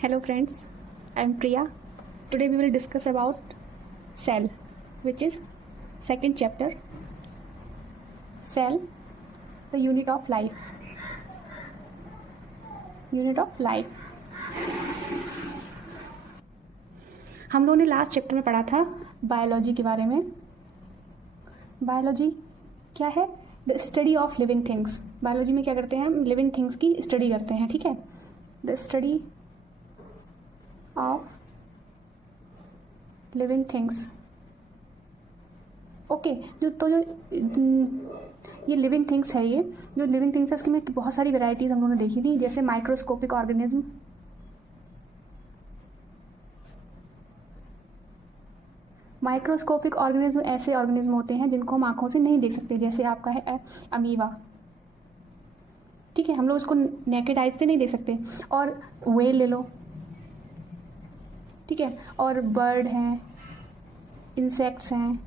Hello friends, I am Priya. Today we will discuss about cell, which is second chapter. Cell, the unit of life. Unit of life. हम लोगों ने last chapter में पढ़ा था biology के बारे में. बायोलॉजी क्या है? The study of living things. Biology में क्या करते हैं? हम लिविंग थिंग्स की स्टडी करते हैं. ठीक है, the study of living things. Okay, जो ये लिविंग थिंग्स है, ये जो लिविंग थिंग्स है उसकी में बहुत सारी वेराइटीज हम लोगों ने देखी थी, जैसे माइक्रोस्कोपिक ऑर्गेनिज्म. माइक्रोस्कोपिक ऑर्गेनिज्म ऐसे ऑर्गेनिज्म होते हैं जिनको हम आंखों से नहीं देख सकते, जैसे आपका है अमीबा. ठीक है, हम लोग उसको नेकेड आइज से नहीं देख सकते. और व्हेल ले लो, ठीक है, और बर्ड हैं, इंसेक्ट्स हैं.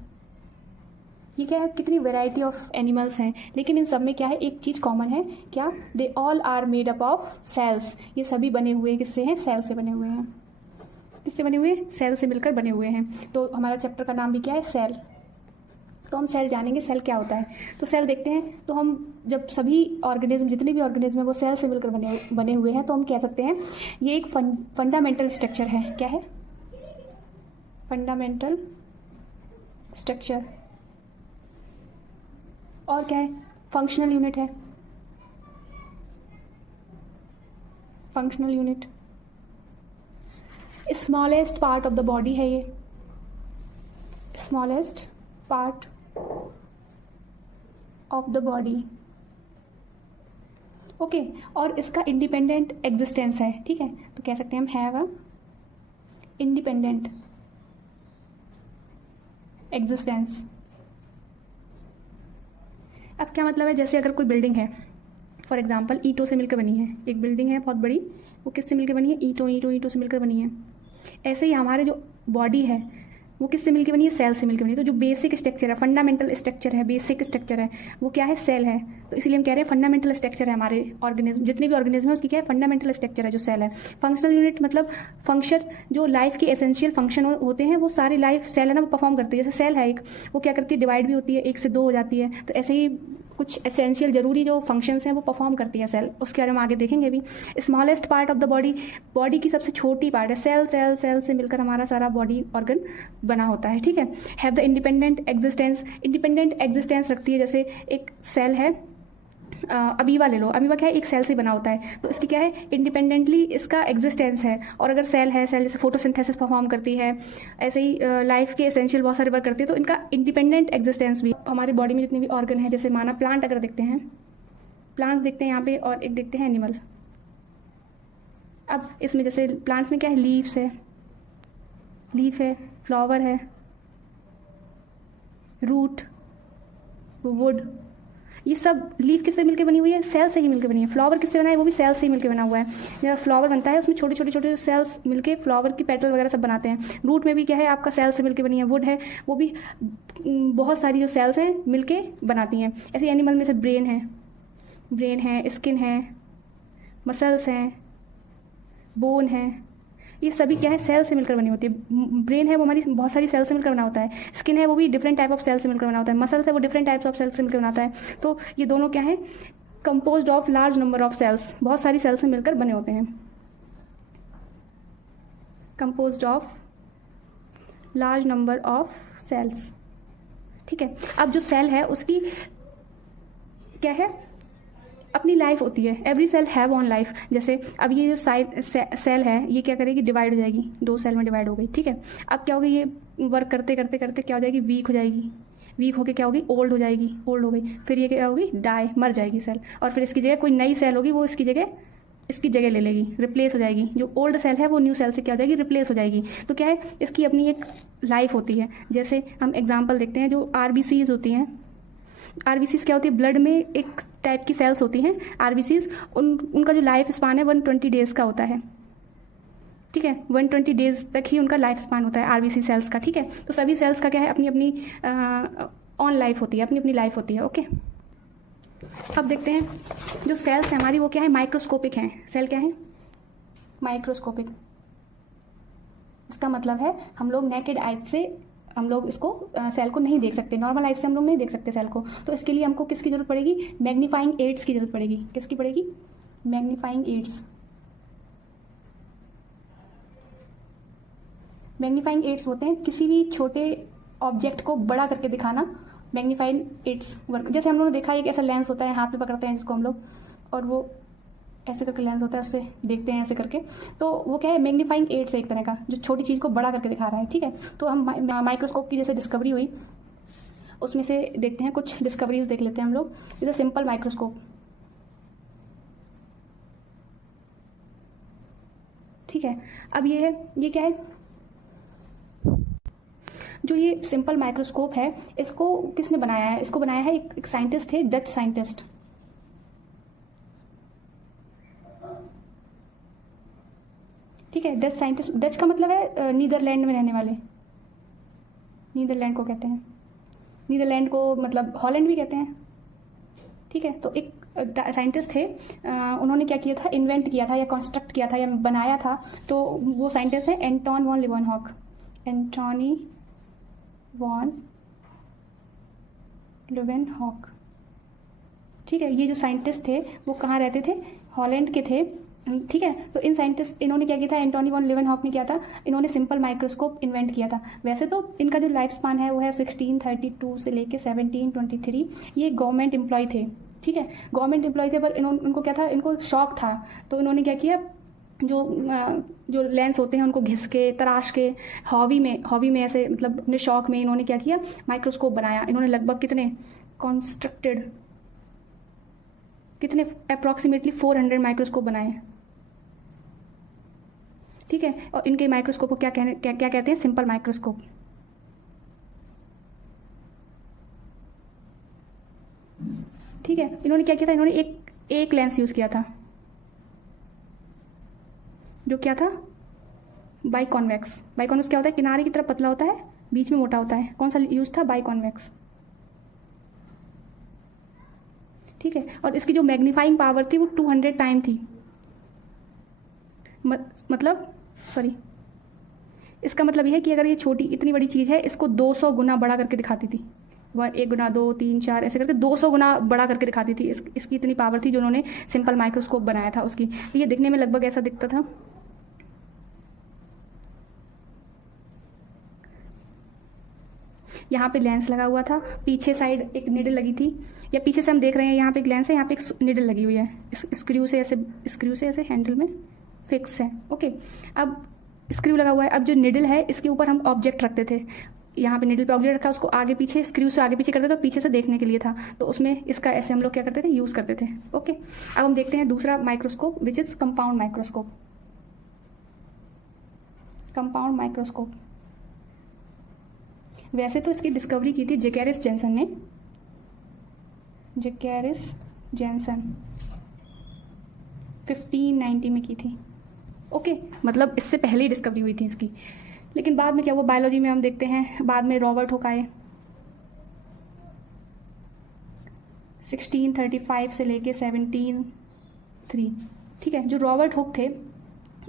ये क्या है? कितनी वैरायटी ऑफ एनिमल्स हैं, लेकिन इन सब में क्या है? एक चीज़ कॉमन है. क्या? They all are made up of cells. ये सभी बने हुए किससे हैं? सेल से बने हुए हैं. किससे बने हुए? सेल से मिलकर बने हुए हैं. तो हमारा चैप्टर का नाम भी क्या है? सेल. तो हम सेल जानेंगे, सेल क्या होता है. तो सेल देखते हैं, तो हम जब सभी ऑर्गेनिज्म, जितने भी ऑर्गेनिज्म है वो सेल से मिलकर बने हुए हैं, तो हम कह सकते हैं ये एक फंडामेंटल स्ट्रक्चर है. क्या है? Fundamental structure. और क्या है? फंक्शनल यूनिट है. Functional unit. Smallest part of the body है ये. Smallest part of the body. Okay, और इसका इंडिपेंडेंट एग्जिस्टेंस है. ठीक है, तो कह सकते हैं हम हैव अ इंडिपेंडेंट एग्जिस्टेंस. अब क्या मतलब है? जैसे अगर कोई बिल्डिंग है, फॉर एग्जांपल ईंटों से मिलकर बनी है, एक बिल्डिंग है बहुत बड़ी, वो किससे मिलकर बनी है? ईंटों से मिलकर बनी है. ऐसे ही हमारे जो बॉडी है वो किससे मिलकर बनी है? सेल से मिलकर बनी है. तो जो बेसिक स्ट्रक्चर है, फंडामेंटल स्ट्रक्चर है, बेसिक स्ट्रक्चर है, वो क्या है? सेल है. तो इसलिए हम कह रहे हैं फंडामेंटल स्ट्रक्चर है हमारे ऑर्गेनिज्म, जितने भी ऑर्गेनिज्म है उसकी क्या है? फंडामेंटल स्ट्रक्चर है जो सेल है. फंक्शनल यूनिट मतलब फंक्शन, जो लाइफ के एसेंशियल फंक्शन होते हैं वो सारी लाइफ सेल है ना वो परफॉर्म करती है. जैसे सेल है एक, वो क्या करती है? डिवाइड भी होती है, 1 से 2 हो जाती है. तो ऐसे ही कुछ एसेंशियल जरूरी जो फंक्शंस हैं वो परफॉर्म करती है सेल. उसके बारे में आगे देखेंगे भी. Smallest part of the body, body की सबसे छोटी पार्ट है. सेल से मिलकर हमारा सारा बॉडी ऑर्गन बना होता है. ठीक है, have the independent existence. Independent existence रखती है. जैसे एक सेल है, अमीबा ले लो. अमीबा क्या है? एक सेल से बना होता है. तो इसकी क्या है? इंडिपेंडेंटली इसका एग्जिस्टेंस है. और अगर सेल है, सेल जैसे फोटोसिंथेसिस परफॉर्म करती है, ऐसे ही लाइफ के एसेंशियल बहुत सारे वर्क करती है, तो इनका इंडिपेंडेंट एग्जिस्टेंस भी. हमारी बॉडी में जितने भी ऑर्गन है, जैसे माना प्लांट अगर देखते हैं, प्लांट्स देखते हैं यहाँ पे, और एक देखते हैं एनिमल. अब इसमें जैसे प्लांट्स में क्या है? लीव्स है, लीफ है, फ्लावर है, रूट, वुड. ये सब लीफ किससे मिलकर बनी हुई है? सेल से ही मिलकर बनी है. फ्लावर किससे बना है? वो भी सेल से ही मिलकर बना हुआ है. जब फ्लावर बनता है उसमें छोटे छोटे सेल्स मिलकर फ्लावर की पेटल वगैरह सब बनाते हैं. रूट में भी क्या है? आपका सेल से मिलकर बनी है. वुड है, वो भी बहुत सारी जो सेल्स हैं मिलके बनाती हैं. ऐसे एनिमल में से ब्रेन है, स्किन है, मसल्स हैं, बोन है, ये सभी क्या है? सेल से मिलकर बनी होती है. ब्रेन है वो हमारी बहुत सारी सेल से मिलकर बना होता है. स्किन है वो भी डिफरेंट टाइप ऑफ सेल से मिलकर बना होता है. मसल्स है वो डिफरेंट टाइप्स ऑफ सेल से मिलकर बनाता है. तो ये दोनों क्या है? Composed of large number of cells. बहुत सारी सेल से मिलकर बने होते हैं. Composed of large number of cells. ठीक है, अब जो सेल है उसकी क्या है? अपनी लाइफ होती है. Every cell have own life. जैसे अब ये जो सेल है ये क्या करेगी? डिवाइड हो जाएगी. 2 सेल में डिवाइड हो गई. ठीक है, अब क्या होगी? ये वर्क करते करते करते क्या हो जाएगी? वीक हो जाएगी. वीक होके क्या होगी? ओल्ड हो जाएगी. ओल्ड हो गई, फिर ये क्या होगी? डाई, मर जाएगी सेल. और फिर इसकी जगह कोई नई सेल होगी, वो इसकी जगह ले लेगी, रिप्लेस हो जाएगी. जो ओल्ड सेल है वो न्यू सेल से क्या हो जाएगी? रिप्लेस हो जाएगी. तो क्या है? इसकी अपनी एक लाइफ होती है. जैसे हम एग्जाम्पल देखते हैं, जो RBCs होती हैं. RBCs क्या होती है? ब्लड में एक टाइप की सेल्स होती हैं RBCs. उनका जो लाइफ स्पान है 120 डेज का होता है. ठीक है, 120 डेज तक ही उनका लाइफ स्पान होता है RBC सेल्स का. ठीक है, तो सभी सेल्स का क्या है? अपनी अपनी ऑन लाइफ होती है, अपनी अपनी लाइफ होती है. ओके, अब देखते हैं जो सेल्स है हमारी वो क्या है? माइक्रोस्कोपिक हैं. सेल क्या है? माइक्रोस्कोपिक। इसका मतलब है हम लोग नेकेड आई से हम लोग इसको सेल को नहीं देख सकते, नॉर्मल आई से हम लोग नहीं देख सकते सेल को। तो इसके लिए हमको किसकी जरूरत पड़ेगी? मैग्नीफाइंग एड्स की जरूरत पड़ेगी। किसकी पड़ेगी? Magnifying ads. मैग्नीफाइंग एड्स होते हैं किसी भी छोटे ऑब्जेक्ट को बड़ा करके दिखाना, मैग्नीफाइंग एड्स वर्क। जैसे हम लोगों ने देखा एक ऐसा लेंस होता है, हाथ में पकड़ते हैं जिसको हम लोग, और वो ऐसे करके लेंस होता है, उससे देखते हैं ऐसे करके। तो वो क्या है? मैग्नीफाइंग एड्स है एक तरह का, जो छोटी चीज़ को बड़ा करके दिखा रहा है। ठीक है, तो हम माइक्रोस्कोप की जैसे डिस्कवरी हुई, उसमें से देखते हैं कुछ डिस्कवरीज देख लेते हैं हम लोग। जैसे सिंपल माइक्रोस्कोप। ठीक है, अब ये क्या है? जो ये सिंपल माइक्रोस्कोप है, इसको किसने बनाया है? इसको बनाया है एक साइंटिस्ट थे, डच साइंटिस्ट। ठीक है, डच साइंटिस्ट। डच का मतलब है नीदरलैंड में रहने वाले, नीदरलैंड को कहते हैं। नीदरलैंड को मतलब हॉलैंड भी कहते हैं। ठीक है, तो एक साइंटिस्ट थे, उन्होंने क्या किया था? इन्वेंट किया था या कंस्ट्रक्ट किया था या बनाया था। तो वो साइंटिस्ट है Anton von Leeuwenhoek. Antonie von Leeuwenhoek. ठीक है, ये जो साइंटिस्ट थे वो कहाँ रहते थे? हॉलैंड के थे। ठीक है, तो इन्होंने क्या किया था? एंटोनी वॉन लीवेनहॉक ने किया था, इन्होंने सिंपल माइक्रोस्कोप इन्वेंट किया था। वैसे तो इनका जो लाइफ स्पान है वो है 1632 से लेके 1723। ये गवर्नमेंट एम्प्लॉय थे। ठीक है, गवर्नमेंट एम्प्लॉय थे, पर इनको क्या था? इनको शौक था। तो इन्होंने क्या किया? जो लेंस होते हैं उनको घिस के, तराश के, हॉबी में ऐसे मतलब अपने शौक में इन्होंने क्या किया? माइक्रोस्कोप बनाया। इन्होंने लगभग कितने अप्रॉक्सीमेटली 400 माइक्रोस्कोप बनाए। ठीक है, और इनके माइक्रोस्कोप को क्या कहते हैं? Simple microscope. ठीक है, इन्होंने क्या किया था? इन्होंने एक लेंस यूज किया था, जो क्या था? बाइकॉन्वेक्स। बाइकॉन्वेक्स क्या होता है? किनारे की तरफ पतला होता है, बीच में मोटा होता है। कौन सा यूज था? बाइकॉन्वेक्स। ठीक है, और इसकी जो मैग्नीफाइंग पावर थी वो 200 टाइम थी। इसका मतलब यह है कि अगर ये छोटी इतनी बड़ी चीज़ है, इसको 200 गुना बड़ा करके दिखाती थी। 1 गुना 2 3 4 ऐसे करके 200 गुना बड़ा करके दिखाती थी। इसकी इतनी पावर थी जो उन्होंने सिंपल माइक्रोस्कोप बनाया था उसकी। ये दिखने में लगभग ऐसा दिखता था। यहाँ पे लेंस लगा हुआ था, पीछे साइड एक निडल लगी थी, या पीछे से हम देख रहे हैं यहाँ पे एक लेंस है, यहाँ पे एक निडल लगी हुई है। स्क्रू से ऐसे हैंडल में फिक्स है। ओके, अब स्क्रू लगा हुआ है। अब जो निडल है इसके ऊपर हम ऑब्जेक्ट रखते थे। यहाँ पे निडल पे ऑब्जेक्ट रखा, उसको आगे पीछे स्क्रू से आगे पीछे करते थे, तो पीछे से देखने के लिए था। तो उसमें इसका ऐसे हम लोग क्या करते थे? यूज़ करते थे। ओके, अब हम देखते हैं दूसरा microscope, which is compound microscope. Compound microscope. वैसे तो इसकी डिस्कवरी की थी जेकैरिस जेनसन ने। जेकैरिस जेनसन 1590 में की थी। ओके, मतलब इससे पहले ही डिस्कवरी हुई थी इसकी। लेकिन बाद में क्या हुआ? बायोलॉजी में हम देखते हैं, बाद में रॉबर्ट हुक आए 1635 से लेके 1703। ठीक है, जो रॉबर्ट हुक थे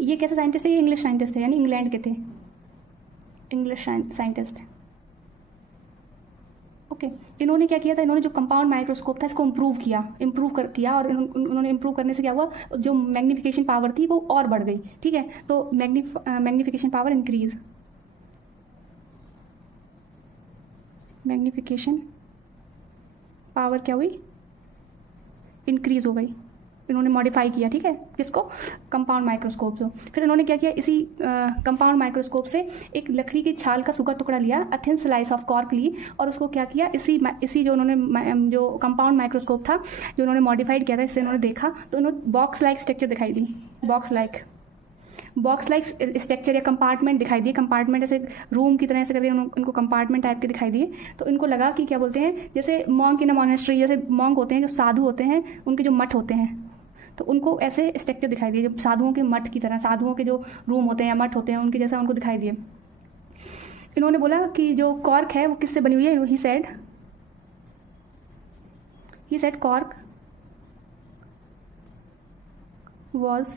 ये कैसे साइंटिस्ट थे? ये इंग्लिश साइंटिस्ट थे, यानी इंग्लैंड के थे, इंग्लिश साइंटिस्ट। ओके, इन्होंने क्या किया था? इन्होंने जो कंपाउंड माइक्रोस्कोप था इसको इम्प्रूव किया, और उन्होंने इम्प्रूव करने से क्या हुआ? जो मैग्नीफिकेशन पावर थी वो और बढ़ गई। ठीक है, तो magnification power increase, magnification power क्या हुई? इंक्रीज हो गई। इन्होंने मॉडिफाई किया। ठीक है, किसको? कंपाउंड माइक्रोस्कोप को। फिर इन्होंने क्या किया? इसी कंपाउंड माइक्रोस्कोप से एक लकड़ी की छाल का सूखा टुकड़ा लिया, a thin slice of cork ली, और उसको क्या किया? इसी जो उन्होंने जो कंपाउंड माइक्रोस्कोप था जो उन्होंने मॉडिफाइड किया था, इससे उन्होंने देखा तो उन्होंने बॉक्स लाइक स्ट्रक्चर दिखाई दी। बॉक्स लाइक स्ट्रक्चर या कंपार्टमेंट दिखाई दिए। कंपार्टमेंट ऐसे रूम की तरह ऐसे करके उनको कंपार्टमेंट टाइप के दिखाई दिए। तो इनको लगा कि क्या बोलते हैं, जैसे मॉन्क इन अ मॉनेस्ट्री, जैसे मॉन्क होते हैं जो साधु होते हैं, उनके जो मठ होते हैं, तो उनको ऐसे स्ट्रक्चर दिखाई दिए, जो साधुओं के मठ की तरह, साधुओं के जो रूम होते हैं या मठ होते हैं उनके जैसा उनको दिखाई दिए। इन्होंने बोला कि जो कॉर्क है वो किससे बनी हुई है? He said cork was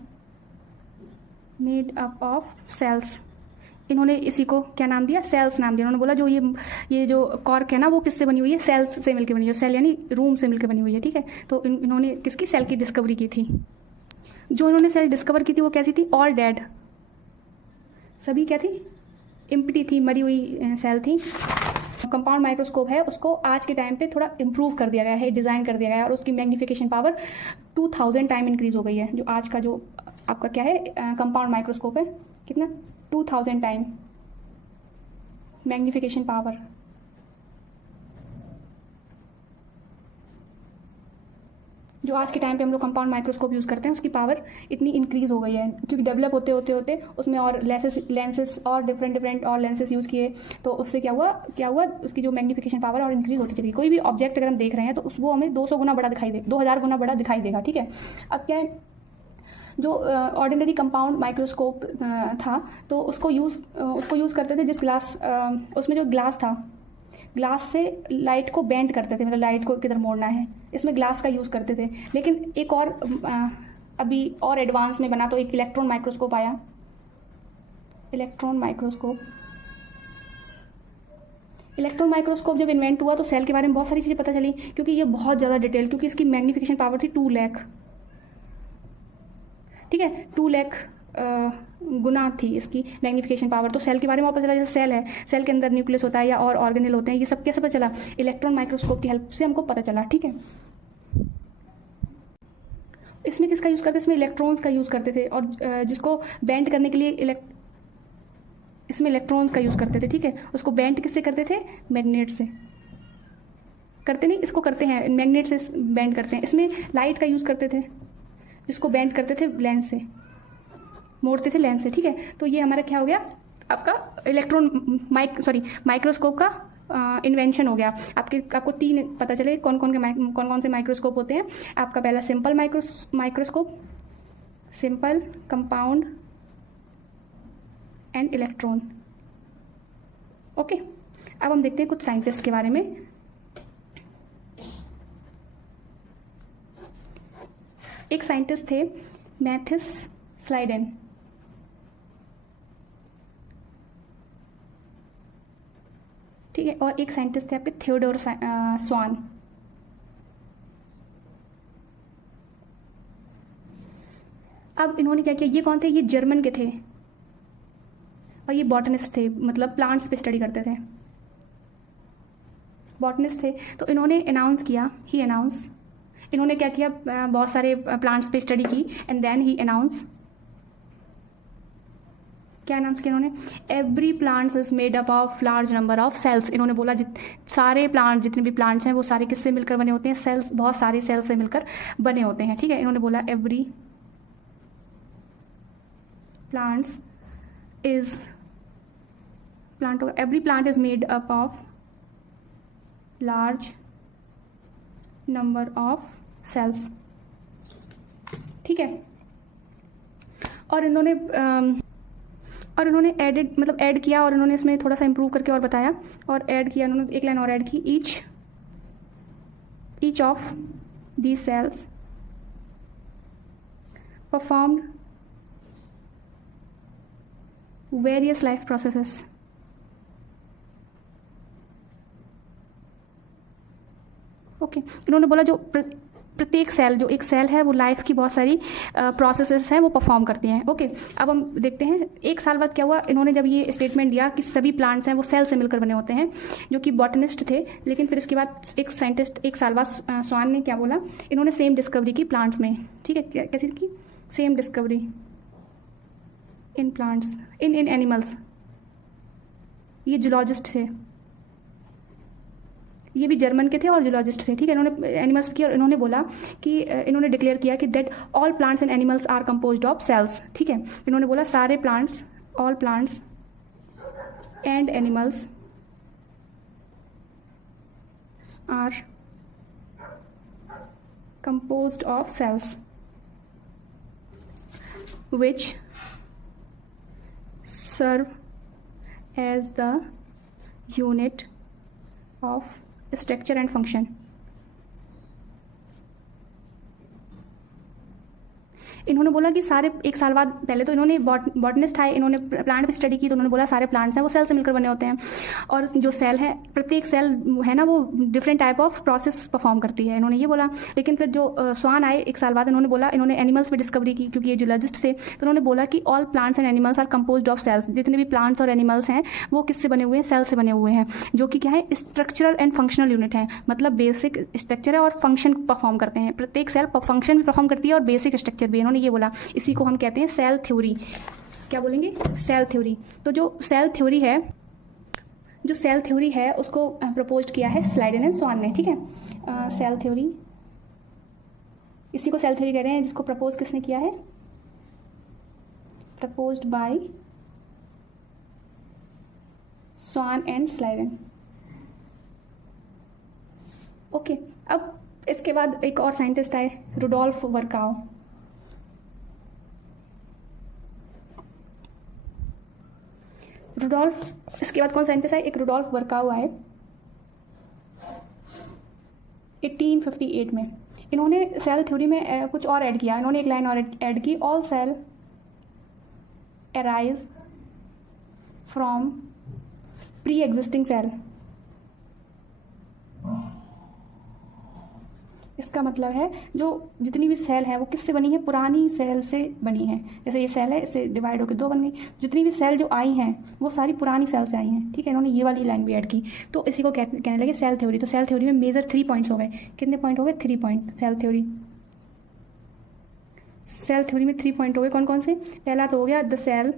made up of cells. इन्होंने इसी को क्या नाम दिया, सेल्स नाम दिया। उन्होंने बोला जो ये जो कॉर्क है ना वो किससे बनी हुई है, सेल्स से मिलकर बनी हुई है। सेल यानी रूम से मिलकर बनी हुई है, ठीक है। तो इन्होंने किसकी, सेल की डिस्कवरी की थी। जो इन्होंने सेल डिस्कवर की थी वो कैसी थी, ऑल डेड, सभी क्या थी, एम्प्टी थी, मरी हुई सेल थी। कंपाउंड माइक्रोस्कोप है उसको आज के टाइम पे थोड़ा इम्प्रूव कर दिया गया है, डिज़ाइन कर दिया गया है, और उसकी मैग्नीफिकेशन पावर 2000 टाइम इंक्रीज हो गई है। जो आज का जो आपका क्या है कंपाउंड माइक्रोस्कोप है, कितना, 2000 टाइम मैग्नीफिकेशन पावर। जो आज के टाइम पे हम लोग कंपाउंड माइक्रोस्कोप यूज़ करते हैं उसकी पावर इतनी इंक्रीज हो गई है, क्योंकि डेवलप होते होते उसमें और लेंसेस और डिफरेंट और लेंसेस यूज़ किए, तो उससे क्या हुआ उसकी जो मैग्नीफिकेशन पावर और इंक्रीज होती चली। कोई भी ऑब्जेक्ट अगर हम देख रहे हैं तो वो हमें 200 गुना बड़ा दिखाई दे, 2000 गुना बड़ा दिखाई देगा, ठीक है। अब क्या है, जो ऑर्डिनरी कंपाउंड माइक्रोस्कोप था तो उसको यूज़ करते थे जिस ग्लास, उसमें जो ग्लास था, ग्लास से लाइट को बेंड करते थे, मतलब लाइट को किधर मोड़ना है, इसमें ग्लास का यूज़ करते थे। लेकिन एक और अभी और एडवांस में बना तो एक इलेक्ट्रॉन माइक्रोस्कोप आया। इलेक्ट्रॉन माइक्रोस्कोप जब इन्वेंट हुआ तो सेल के बारे में बहुत सारी चीज़ें पता चली, क्योंकि ये बहुत ज़्यादा डिटेल, क्योंकि इसकी मैग्नीफिकेशन पावर थी 2 लाख, ठीक है, 2 लाख गुना थी इसकी मैग्नीफिकेशन पावर। तो सेल के बारे में पता चला, जैसे सेल है, सेल के अंदर न्यूक्लियस होता है या और ऑर्गेनल होते हैं, ये सब कैसे पता चला, इलेक्ट्रॉन माइक्रोस्कोप की हेल्प से हमको पता चला, ठीक है। इसमें किसका यूज़ करते थे, इसमें इलेक्ट्रॉन्स का यूज़ करते थे, और जिसको बेंड करने के लिए इसमें इलेक्ट्रॉन्स का यूज़ करते थे, ठीक है। उसको बेंड किससे करते थे, मैग्नेट से करते नहीं, इसको करते हैं मैग्नेट से बेंड करते हैं। इसमें लाइट का यूज़ करते थे, जिसको बेंड करते थे लेंस से, मोड़ते थे लेंस से, ठीक है। तो ये हमारा क्या हो गया, आपका माइक्रोस्कोप का इन्वेंशन हो गया। आपको 3 पता चले कौन कौन से माइक्रोस्कोप होते हैं। आपका पहला simple microscope, simple, compound and electron. Okay, अब हम देखते हैं कुछ साइंटिस्ट के बारे में। एक साइंटिस्ट थे मैथिस स्लाइडेन, ठीक है, और एक साइंटिस्ट थे आपके थियोडोर स्वान। अब इन्होंने क्या किया, ये कौन थे, ये जर्मन के थे और ये बॉटनिस्ट थे, मतलब प्लांट्स पे स्टडी करते थे, बॉटनिस्ट थे। तो इन्होंने इन्होंने क्या किया, बहुत सारे प्लांट्स पे स्टडी की एंड देन क्या अनाउंस किया इन्होंने, every plants is made up of large number of cells. इन्होंने बोला सारे प्लांट, जितने भी प्लांट्स हैं वो सारे किससे मिलकर बने होते हैं, सेल्स, बहुत सारे सेल्स से मिलकर बने होते हैं, ठीक है। इन्होंने बोला every plant is made up of large number of cells, ठीक है। और इन्होंने ऐड किया, और इन्होंने इसमें थोड़ा सा इंप्रूव करके और बताया, और ऐड किया इन्होंने, एक लाइन और ऐड की, each of these cells performed various life processes. Okay, इन्होंने बोला जो प्रत्येक सेल, जो एक सेल है वो लाइफ की बहुत सारी प्रोसेसेस हैं वो परफॉर्म करती हैं। ओके, अब हम देखते हैं 1 साल बाद क्या हुआ। इन्होंने जब ये स्टेटमेंट दिया कि सभी प्लांट्स हैं वो सेल से मिलकर बने होते हैं, जो कि बॉटनिस्ट थे, लेकिन फिर इसके बाद एक साइंटिस्ट 1 साल बाद स्वान ने क्या बोला, इन्होंने सेम डिस्कवरी की प्लांट्स में, ठीक है। कैसी की, same discovery in plants, in animals. ये जूलॉजिस्ट थे, ये भी जर्मन के थे और जूलॉजिस्ट थे, ठीक है। इन्होंने एनिमल्स की, और इन्होंने बोला कि इन्होंने डिक्लेयर किया कि that all plants and animals are composed of cells, ठीक है। इन्होंने बोला सारे plants, all plants and animals are composed of cells which serve as the unit of structure and function. इन्होंने बोला कि सारे एक साल बाद, पहले तो इन्होंने बॉटनिस्ट आए, इन्होंने प्लांट भी स्टडी की, तो उन्होंने बोला सारे प्लांट्स हैं वो सेल से मिलकर बने होते हैं, और जो सेल है, प्रत्येक सेल है ना वो different type of process perform करती है, इन्होंने ये बोला। लेकिन फिर जो स्वान आए एक साल बाद, इन्होंने बोला, इन्होंने एनिमल्स में डिस्कवरी की, क्योंकि ये जूलॉजिस्ट थे, तो उन्होंने बोला कि all plants and animals are composed of cells. जितने भी प्लांट्स और एनिमल्स हैं वो किससे बने हुए हैं? सेल से बने हुए हैं, जो कि क्या है? स्ट्रक्चरल एंड फंक्शनल यूनिट है, मतलब बेसिक स्ट्रक्चर है और फंक्शन परफॉर्म करते हैं। प्रत्येक सेल फंक्शन भी परफॉर्म करती है और बेसिक स्ट्रक्चर भी, इन्होंने ये बोला। इसी को हम कहते हैं सेल थ्योरी। क्या बोलेंगे? Cell theory. तो जो सेल थ्योरी है उसको प्रपोज किया है स्लाइडेन एंड स्वान ने, ठीक है। सेल थ्योरी, इसी को सेल थ्योरी कह रहे हैं, जिसको प्रपोज किसने किया है? Proposed by Schwann and Schleiden. Okay, अब इसके बाद एक और साइंटिस्ट आए, रुडोल्फ वर्काउ। इसके बाद कौन साइंटिस्ट आए? एक रुडोल्फ वर्काउ आए 1858 में। इन्होंने सेल थ्योरी में कुछ और ऐड किया, इन्होंने एक लाइन और ऐड की, all cell arise from pre existing cell. इसका मतलब है जो जितनी भी सेल है वो किससे बनी है? पुरानी सेल से बनी है। जैसे ये सेल है, इससे डिवाइड होकर 2 बन गई। जितनी भी सेल जो आई हैं वो सारी पुरानी सेल से आई हैं, ठीक है। इन्होंने ये वाली लाइन भी ऐड की, तो इसी को कहने लगे सेल थ्योरी। तो सेल थ्योरी में मेजर 3 पॉइंट्स हो गए। कितने पॉइंट हो गए? 3 पॉइंट। सेल थ्योरी में 3 पॉइंट हो गए। कौन कौन से? पहला तो हो गया, the cell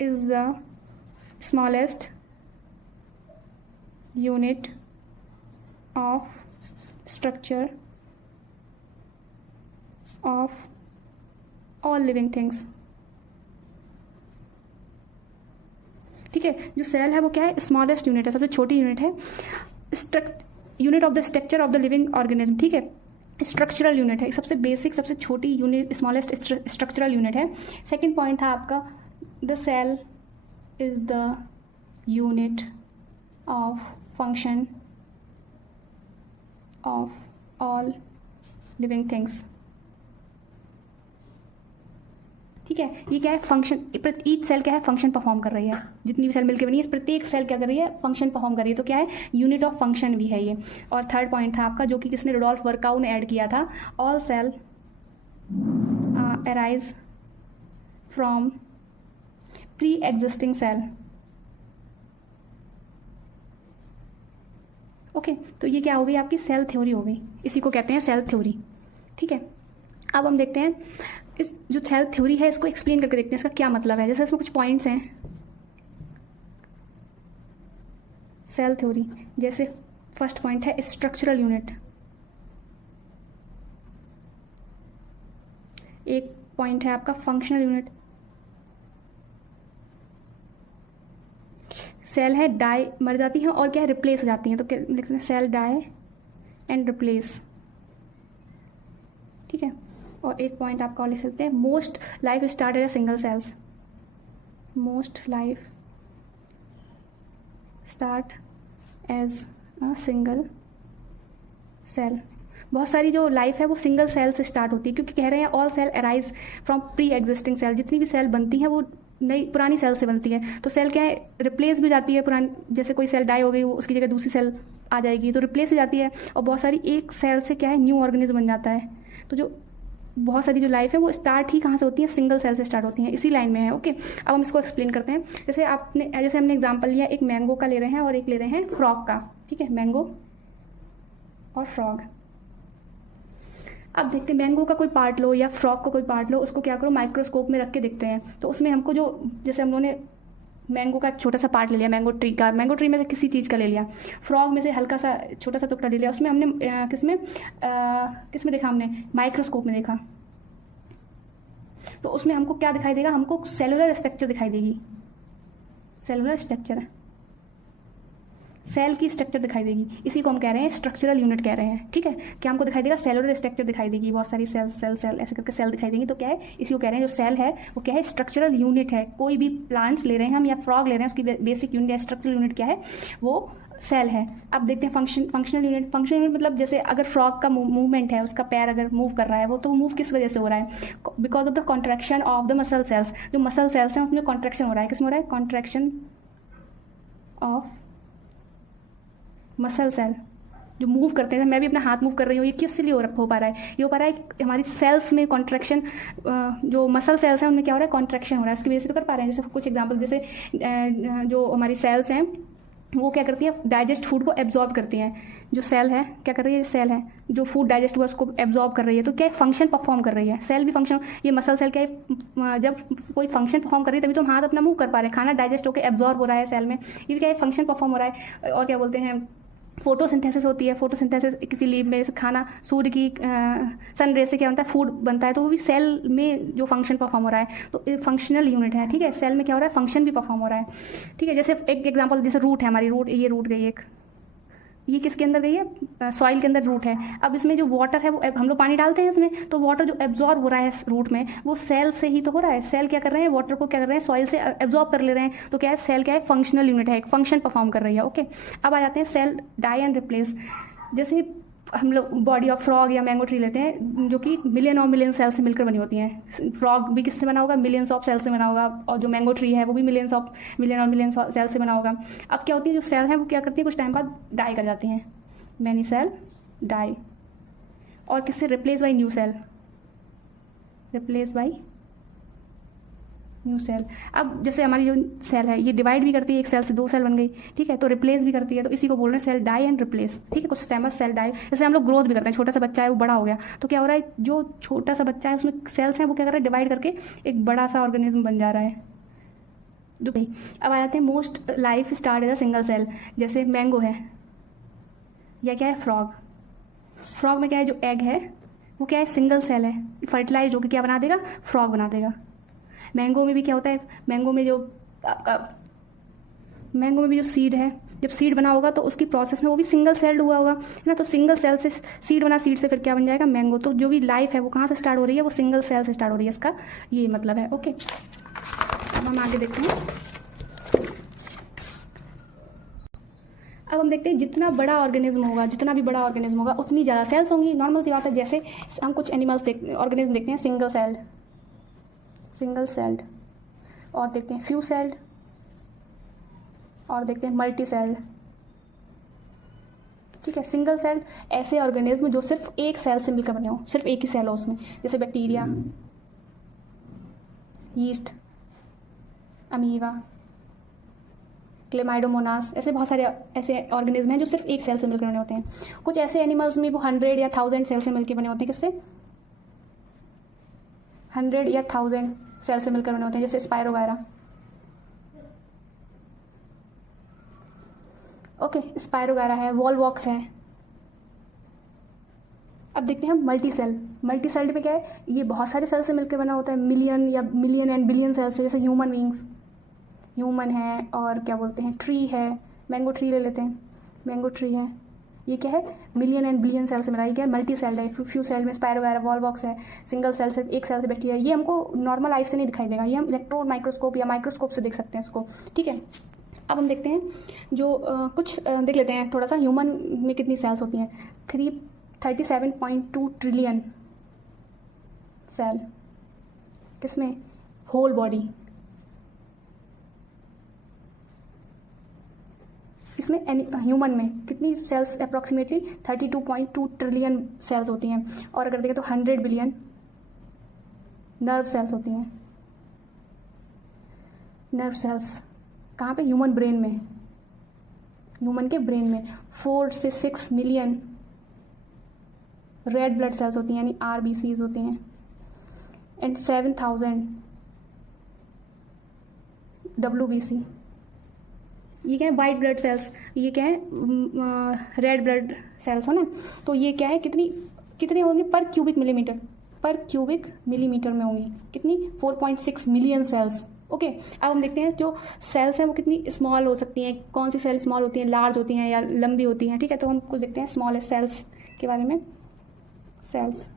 is the smallest unit of structure of all living things। ठीक है, जो सेल है वो क्या है? स्मॉलेस्ट यूनिट है, सबसे छोटी यूनिट है, unit of the structure of the living organism, ठीक है। स्ट्रक्चरल यूनिट है, सबसे बेसिक, सबसे छोटी यूनिट, स्मॉलेस्ट स्ट्रक्चरल यूनिट है। सेकेंड पॉइंट था आपका, the cell is the unit of function of all living things। ठीक है, ये क्या है? फंक्शन। ईच सेल क्या है? फंक्शन परफॉर्म कर रही है। जितनी भी सेल मिलकर बनी है, प्रत्येक सेल क्या कर रही है? फंक्शन परफॉर्म कर रही है। तो क्या है? यूनिट ऑफ फंक्शन भी है ये। और थर्ड पॉइंट था आपका, जो कि किसने? रुडोल्फ वर्काउ ने ऐड किया था, all cell arise from pre existing cell. Okay, तो ये क्या हो गई? आपकी सेल थ्योरी हो गई। इसी को कहते हैं सेल थ्योरी, ठीक है। अब हम देखते हैं इस जो सेल थ्योरी है इसको एक्सप्लेन करके देखते हैं इसका क्या मतलब है। जैसे इसमें कुछ पॉइंट्स हैं सेल थ्योरी, जैसे फर्स्ट पॉइंट है स्ट्रक्चरल यूनिट, एक पॉइंट है आपका फंक्शनल यूनिट। सेल है डाई, मर जाती हैं और क्या है? रिप्लेस हो जाती हैं, तो क्या लिखते हैं? सेल डाई एंड रिप्लेस, ठीक है। और एक पॉइंट आपका और लिख सकते हैं, most life start as single cells. Most life start as a single cell. बहुत सारी जो लाइफ है वो सिंगल सेल से स्टार्ट होती है, क्योंकि कह रहे हैं all cell arise from pre existing cell. जितनी भी सेल बनती हैं वो नई पुरानी सेल से बनती है। तो सेल क्या है? रिप्लेस भी जाती है पुरानी, जैसे कोई सेल डाई हो गई, वो उसकी जगह दूसरी सेल आ जाएगी, तो रिप्लेस हो जाती है। और बहुत सारी एक सेल से क्या है? न्यू ऑर्गेनिज्म बन जाता है। तो जो बहुत सारी जो लाइफ है वो स्टार्ट ही कहाँ से होती है? सिंगल सेल से स्टार्ट होती है, इसी लाइन में है। ओके, अब हम इसको एक्सप्लेन करते हैं। जैसे हमने एग्जाम्पल लिया, एक मैंगो का ले रहे हैं और एक ले रहे हैं फ्रॉग का, ठीक है। मैंगो और फ्रॉग। अब देखते हैं, मैंगो का कोई पार्ट लो या फ्रॉग का कोई पार्ट लो, उसको क्या करो? माइक्रोस्कोप में रख के देखते हैं। तो उसमें हमको जो, जैसे हम लोगों ने मैंगो का छोटा सा पार्ट ले लिया, मैंगो ट्री में से किसी चीज़ का ले लिया, फ्रॉग में से हल्का सा छोटा सा टुकड़ा ले लिया, उसमें हमने किसमें देखा? हमने माइक्रोस्कोप में देखा। तो उसमें हमको क्या दिखाई देगा? हमको सेलुलर स्ट्रक्चर दिखाई देगी। सेलुलर स्ट्रक्चर, सेल की स्ट्रक्चर दिखाई देगी, इसी को हम कह रहे हैं स्ट्रक्चरल यूनिट कह रहे हैं, ठीक है। क्या हमको दिखाई देगा? सेलुलर स्ट्रक्चर दिखाई देगी, बहुत सारी सेल ऐसे करके सेल दिखाई देंगी। तो क्या है? इसी को कह रहे हैं, जो सेल है वो क्या है? स्ट्रक्चरल यूनिट है। कोई भी प्लांट्स ले रहे हैं हम या फ्रॉग ले रहे हैं, उसकी बेसिक यूनिट या स्ट्रक्चरल यूनिट क्या है? वो सेल है। अब देखते हैं फंक्शनल यूनिट। फंक्शनल यूनिट मतलब जैसे अगर फ्रॉग का मूवमेंट है, उसका पैर अगर मूव कर रहा है वो, तो मूव किस वजह से हो रहा है? Because of the contraction of the muscle cells. जो मसल सेल्स हैं उसमें कॉन्ट्रैक्शन हो रहा है। किसमें हो रहा है? कॉन्ट्रैक्शन ऑफ मसल सेल जो मूव करते हैं। मैं भी अपना हाथ मूव कर रही हूँ, ये किस लिए हो पा रहा है? ये हो पा रहा है हमारी सेल्स में कॉन्ट्रैक्शन, जो मसल सेल्स हैं उनमें क्या हो रहा है? कॉन्ट्रैक्शन हो रहा है, उसकी वजह से तो कर पा रहे हैं। जैसे कुछ एग्जांपल, जैसे जो हमारी सेल्स हैं वो क्या करती है? डाइजेस्ट फूड को एब्जॉर्ब करती हैं। जो सेल है क्या कर रही है? सेल है जो फूड डाइजेस्ट हुआ उसको एब्जॉर्ब कर रही है, तो क्या फंक्शन परफॉर्म कर रही है? सेल भी फंक्शन, ये मसल सेल क्या है? जब कोई फंक्शन परफॉर्म कर रही है तभी तो हम हाथ अपना मूव कर पा रहे हैं। खाना डाइजेस्ट होकर एब्जॉर्ब हो रहा है सेल में, ये भी क्या है? फंक्शन परफॉर्म हो रहा है। और क्या बोलते हैं? फोटोसिंथेसिस होती है। फोटोसिंथेसिस किसी लीव में खाना, सूर्य की सन रे से क्या बनता है? फूड बनता है, तो वो भी सेल में जो फंक्शन परफॉर्म हो रहा है, तो फंक्शनल यूनिट है। ठीक है, सेल में क्या हो रहा है? फंक्शन भी परफॉर्म हो रहा है। ठीक है, जैसे एक एग्जांपल, जैसे रूट है हमारी, रूट, ये रूट गई एक, ये किसके अंदर गई है? सॉइल के अंदर रूट है। अब इसमें जो वाटर है वो हम लोग पानी डालते हैं इसमें, तो वाटर जो एब्जॉर्ब हो रहा है रूट में वो सेल से ही तो हो रहा है। सेल क्या कर रहे हैं? वाटर को क्या कर रहे हैं? सॉइल से एब्जॉर्ब कर ले रहे हैं। तो क्या है? सेल क्या है? फंक्शनल यूनिट है, एक फंक्शन परफॉर्म कर रही है। ओके, अब आ जाते हैं सेल डाई एंड रिप्लेस। जैसे हम लोग बॉडी ऑफ फ्रॉग या मैंगो ट्री लेते हैं, जो कि मिलियन और मिलियन सेल से मिलकर बनी होती हैं। फ्रॉग भी किससे बना होगा? मिलियंस ऑफ सेल से बना होगा। और जो मैंगो ट्री है वो भी मिलियन और मिलियन सेल से बना होगा। अब क्या होती है? जो सेल है वो क्या करती है? कुछ टाइम बाद डाई कर जाती हैं। मैनी सेल डाई, और किससे? Replace by new cell. Replace by new cell. अब जैसे हमारी जो सेल है ये डिवाइड भी करती है, एक सेल से 2 सेल बन गई। ठीक है, तो रिप्लेस भी करती है, तो इसी को बोल रहे हैं सेल डाई एंड रिप्लेस। ठीक है, कुछ टाइम बाद सेल डाई। जैसे हम लोग ग्रोथ भी करते हैं, छोटा सा बच्चा है वो बड़ा हो गया, तो क्या हो रहा है? जो छोटा सा बच्चा है उसमें सेल्स हैं वो क्या कर रहा है? डिवाइड करके एक बड़ा सा ऑर्गेनिज्म बन जा रहा है। अब आ जाते हैं most life start as a single cell. जैसे मैंगो है या क्या है? फ्रॉग। फ्रॉग में क्या है? जो एग है वो क्या है? सिंगल सेल है, फर्टिलाइज होकर क्या बना देगा? फ्रॉग बना देगा। मैंगो में भी क्या होता है? मैंगो में भी जो सीड है, जब सीड बना होगा तो उसकी प्रोसेस में वो भी सिंगल सेल्ड हुआ होगा, है ना? तो सिंगल सेल से सीड बना, सीड से फिर क्या बन जाएगा? मैंगो। तो जो भी लाइफ है वो कहाँ से स्टार्ट हो रही है? वो सिंगल सेल से स्टार्ट हो रही है, इसका ये मतलब है। ओके, अब हम आगे देखते हैं। अब हम देखते हैं जितना बड़ा ऑर्गेनिज्म होगा, जितना भी बड़ा ऑर्गेनिज्म होगा उतनी ज़्यादा सेल्स होंगी। नॉर्मल सी बात है। जैसे हम कुछ एनिमल्स ऑर्गेनिज्म देखते हैं सिंगल सेल्ड, और देखते हैं फ्यू सेल्ड, और देखते हैं मल्टी सेल्ड। ठीक है, सिंगल सेल्ड ऐसे ऑर्गेनिज्म जो सिर्फ एक सेल से मिलकर बने हो, सिर्फ एक ही सेल हो उसमें। जैसे बैक्टीरिया, यीस्ट, अमीबा, क्लेमाइडोमोनास, ऐसे बहुत सारे ऐसे ऑर्गेनिज्म हैं जो सिर्फ एक सेल से मिलकर बने होते हैं। कुछ ऐसे एनिमल्स में वो 100 या 1000 सेल से मिलकर बने होते हैं। किससे? 100 या 1000 सेल से मिलकर बने होते हैं, जैसे स्पाइरो वगैरह। ओके, स्पाइरो वगैरह है, वॉलवॉक्स है। अब देखते हैं मल्टी सेल्ड में क्या है? ये बहुत सारे सेल से मिलकर बना होता है, मिलियन एंड बिलियन सेल से। जैसे ह्यूमन बींग्स, ह्यूमन है, और क्या बोलते हैं? ट्री है, मैंगो ट्री ले लेते हैं, मैंगो ट्री है, ये क्या है? मिलियन एंड बिलियन सेल से मिला, क्या है? मल्टी सेल्ड है। फ्यू सेल में स्पाइरो वगैरह, वॉलवॉक्स है। सिंगल सेल से, एक सेल से बैक्टीरिया। ये हमको नॉर्मल आई से नहीं दिखाई देगा, ये हम इलेक्ट्रॉन माइक्रोस्कोप या माइक्रोस्कोप से देख सकते हैं इसको। ठीक है, अब हम देखते हैं जो कुछ देख लेते हैं थोड़ा सा। ह्यूमन में कितनी सेल्स होती हैं? 37.2 ट्रिलियन सेल। किसमें? Whole body. इसमें ह्यूमन में कितनी सेल्स? अप्रॉक्सीमेटली 32.2 ट्रिलियन सेल्स होती हैं। और अगर देखें तो 100 बिलियन नर्व सेल्स होती हैं। नर्व सेल्स कहाँ पे? ह्यूमन ब्रेन में, ह्यूमन के ब्रेन में 4 से 6 मिलियन रेड ब्लड सेल्स होती हैं, यानी RBCs होती हैं। And 7000 WBC। ये क्या है? White blood cells. ये क्या है? रेड ब्लड सेल्स हो ना। तो ये क्या है? कितनी होंगी पर क्यूबिक मिलीमीटर में होंगी? कितनी? 4.6 मिलियन सेल्स। ओके, अब हम देखते हैं जो सेल्स हैं वो कितनी स्मॉल हो सकती हैं। कौन सी सेल स्मॉल होती हैं, लार्ज होती हैं या लंबी होती हैं? ठीक है, तो हम कुछ देखते हैं स्मॉलेस्ट सेल्स के बारे में। Cells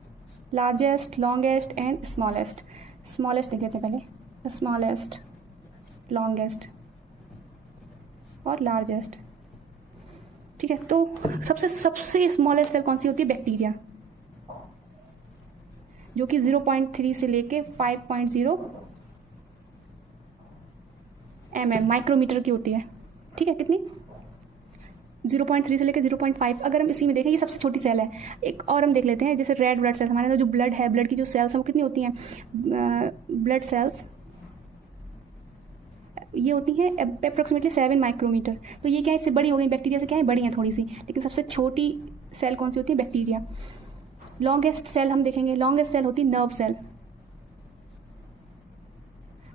largest, longest and smallest. Smallest देख लेते हैं पहले, स्मॉलेस्ट, लॉन्गेस्ट और लार्जेस्ट। ठीक है, तो सबसे स्मॉलेस्ट सेल कौन सी होती है? बैक्टीरिया, जो कि 0.3 से लेके 5.0 mm माइक्रोमीटर की होती है। ठीक है, कितनी? 0.3 से लेकर 0.5। अगर हम इसी में देखें, ये सबसे छोटी सेल है। एक और हम देख लेते हैं, जैसे रेड ब्लड सेल्स, हमारे जो ब्लड है, ब्लड की जो सेल्स हैं वो कितनी होती हैं? ब्लड सेल्स ये होती हैं अप्रोक्सीमेटली 7 माइक्रोमीटर। तो ये क्या है? इससे बड़ी हो गई, बैक्टीरिया से क्या है? बड़ी हैं थोड़ी सी, लेकिन सबसे छोटी सेल कौन सी होती है? बैक्टीरिया। लॉन्गेस्ट सेल हम देखेंगे, लॉन्गेस्ट सेल होती है नर्व सेल।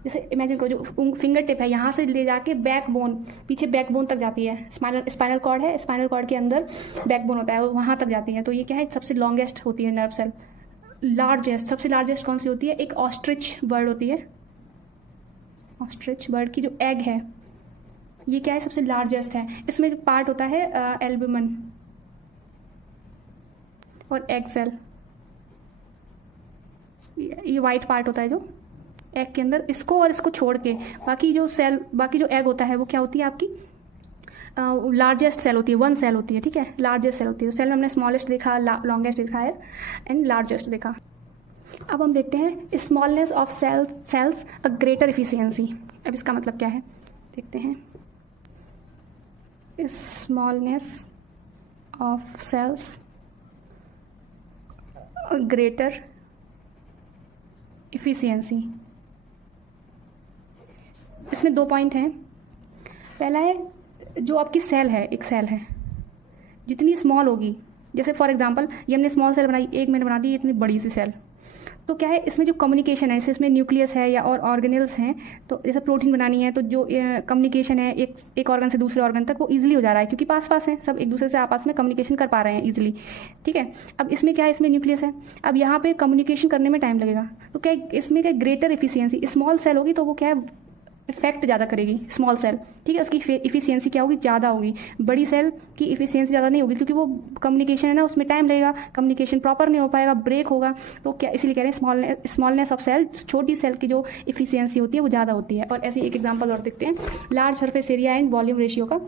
जैसे इमेजिन करो, जो फिंगर टिप है यहाँ से ले जाके बैकबोन, पीछे बैकबोन तक जाती है। स्पाइनल कॉर्ड है, स्पाइनल कॉर्ड के अंदर बैकबोन होता है, वो वहाँ तक जाती है। तो ये क्या है? सबसे लॉन्गेस्ट होती है नर्व सेल। लार्जेस्ट, सबसे लार्जेस्ट कौन सी होती है? एक ऑस्ट्रिच बर्ड होती है। ऑस्ट्रिच बर्ड की जो एग है, ये क्या है? सबसे लार्जेस्ट है। इसमें जो पार्ट होता है एल्ब्यूमिन और एग सेल, ये वाइट पार्ट होता है जो एग के अंदर। इसको और इसको छोड़ के बाकी जो एग होता है वो क्या होती है आपकी? लार्जेस्ट सेल होती है, 1 सेल होती है। ठीक है, लार्जेस्ट सेल होती है। सेल में हमने स्मॉलेस्ट देखा, लॉन्गेस्ट देखा है एंड लार्जेस्ट देखा। अब हम देखते हैं smallness of cells a greater efficiency. अब इसका मतलब क्या है देखते हैं। Smallness of cells a greater efficiency. इसमें 2 पॉइंट हैं। पहला है, जो आपकी सेल है, एक सेल है, जितनी स्मॉल होगी, जैसे फॉर एग्जांपल ये हमने स्मॉल सेल बनाई, एक मैंने बना दी इतनी बड़ी सी सेल, तो क्या है? इसमें जो कम्युनिकेशन है, जैसे इसमें न्यूक्लियस है या और ऑर्गेनेल्स हैं, तो जैसे प्रोटीन बनानी है तो जो कम्युनिकेशन है एक ऑर्गन से दूसरे ऑर्गन तक, वो ईजिली हो जा रहा है, क्योंकि पास पास हैं सब, एक दूसरे से आपस में कम्युनिकेशन कर पा रहे हैं ईजिली। ठीक है, अब इसमें क्या है? इसमें न्यूक्लियस है, अब यहाँ पे कम्युनिकेशन करने में टाइम लगेगा। तो क्या इसमें क्या ग्रेटर इफिशियंसी, स्मॉल सेल होगी तो वो क्या है? इफेक्ट ज़्यादा करेगी स्मॉल सेल। ठीक है, उसकी इफिशियंसी क्या होगी? ज़्यादा होगी। बड़ी सेल की इफिशियंसी ज़्यादा नहीं होगी, क्योंकि वो कम्युनिकेशन है ना, उसमें टाइम लगेगा, कम्युनिकेशन प्रॉपर नहीं हो पाएगा, ब्रेक होगा। तो क्या इसलिए कह रहे हैं स्मॉलनेस ऑफ सेल, छोटी सेल की जो इफिशियंसी होती है वो ज़्यादा होती है। और ऐसे एक एग्जाम्पल और देखते हैं, large surface area and volume ratio का।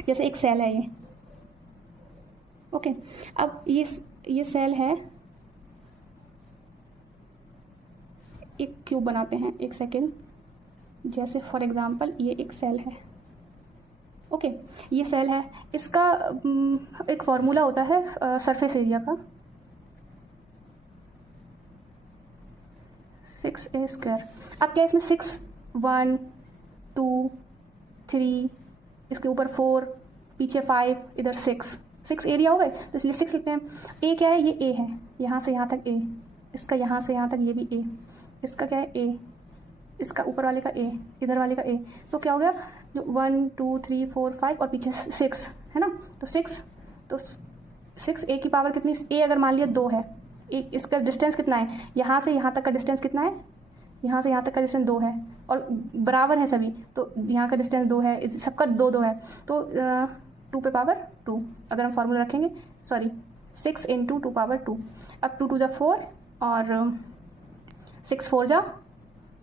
जैसे एक सेल है ये, ओके, अब ये सेल है, एक क्यूब बनाते हैं, एक सेकेंड। जैसे फॉर एग्जांपल ये एक सेल है, ओके, ये सेल है, इसका एक फॉर्मूला होता है सरफेस एरिया का, 6a²। अब क्या इसमें 6, 1, 2, 3, इसके ऊपर 4, पीछे 5, इधर 6 एरिया हो गए, तो इसलिए 6 लिखते हैं। ए क्या है? ये ए है, यहाँ से यहाँ तक ए, इसका यहाँ से यहाँ तक ये भी ए, इसका क्या है? ए, इसका ऊपर वाले का ए, इधर वाले का ए। तो क्या हो गया? जो 1, 2, 3, 4, 5 और पीछे 6 है ना, तो 6 ए की पावर कितनी? ए अगर मान लिया 2 है, इसका डिस्टेंस कितना है? यहाँ से यहाँ तक का डिस्टेंस कितना है? यहाँ से यहाँ तक का डिस्टेंस 2 है, और बराबर है सभी, तो यहाँ का डिस्टेंस 2 है, सबका 2 है, तो 2 पे पावर 2 अगर हम फॉर्मूला रखेंगे, सॉरी 6 × 2 पावर 2। अब 2 2 4 और 6 4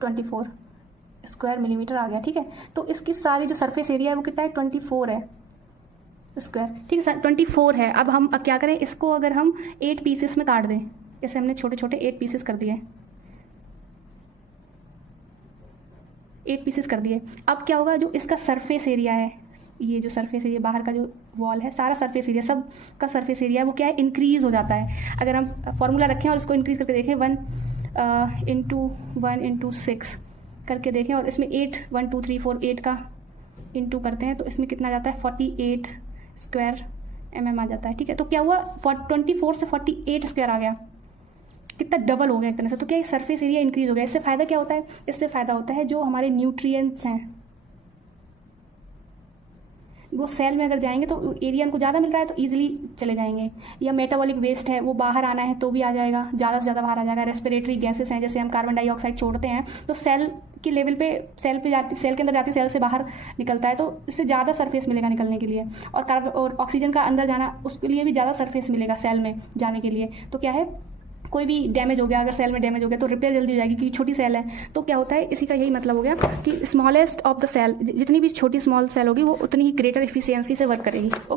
24 स्क्वायर मिलीमीटर आ गया। ठीक है, तो इसकी सारी जो सरफेस एरिया है वो कितना है? 24 है स्क्वायर। ठीक है, 24 है। अब हम क्या करें? इसको अगर हम 8 पीसेस में काट दें, जैसे हमने छोटे छोटे 8 पीसेस कर दिए, 8 पीसेस कर दिए। अब क्या होगा? जो इसका सरफेस एरिया है, ये जो सरफेस एरिया बाहर का जो वॉल है, सारा सरफेस एरिया, सब का सरफेस एरिया वो क्या है? इंक्रीज हो जाता है। अगर हम फॉर्मूला रखें और इसको इंक्रीज करके देखें, 1 × 6 करके देखें, और इसमें 8 1 2 3 4 8 का इंटू करते हैं, तो इसमें कितना जाता है? 48 स्क्वायर mm आ जाता है। ठीक है, तो क्या हुआ? 24 से 48 स्क्वायर आ गया, कितना डबल हो गया एक तरह से। तो क्या सरफेस एरिया इंक्रीज हो गया। इससे फ़ायदा क्या होता है? इससे फ़ायदा होता है जो हमारे न्यूट्रिएंट्स हैं वो सेल में अगर जाएंगे तो एरिया उनको ज़्यादा मिल रहा है तो ईजिली चले जाएंगे, या मेटाबॉलिक वेस्ट है वो बाहर आना है तो भी आ जाएगा, ज़्यादा से ज़्यादा बाहर आ जाएगा। रेस्पिरेटरी गैसेस हैं, जैसे हम कार्बन डाइऑक्साइड छोड़ते हैं तो सेल के लेवल पे सेल के अंदर जाती, सेल से बाहर निकलता है, तो इससे ज़्यादा सरफेस मिलेगा निकलने के लिए। और ऑक्सीजन का अंदर जाना, उसके लिए भी ज़्यादा सरफेस मिलेगा सेल में जाने के लिए। तो क्या है, कोई भी डैमेज हो गया, अगर सेल में डैमेज हो गया तो रिपेयर जल्दी हो जाएगी, क्योंकि छोटी सेल है। तो क्या होता है, इसी का यही मतलब हो गया कि स्मॉलेस्ट ऑफ द सेल, जितनी भी छोटी स्मॉल सेल होगी वो उतनी ही ग्रेटर इफिशियंसी से वर्क करेगी।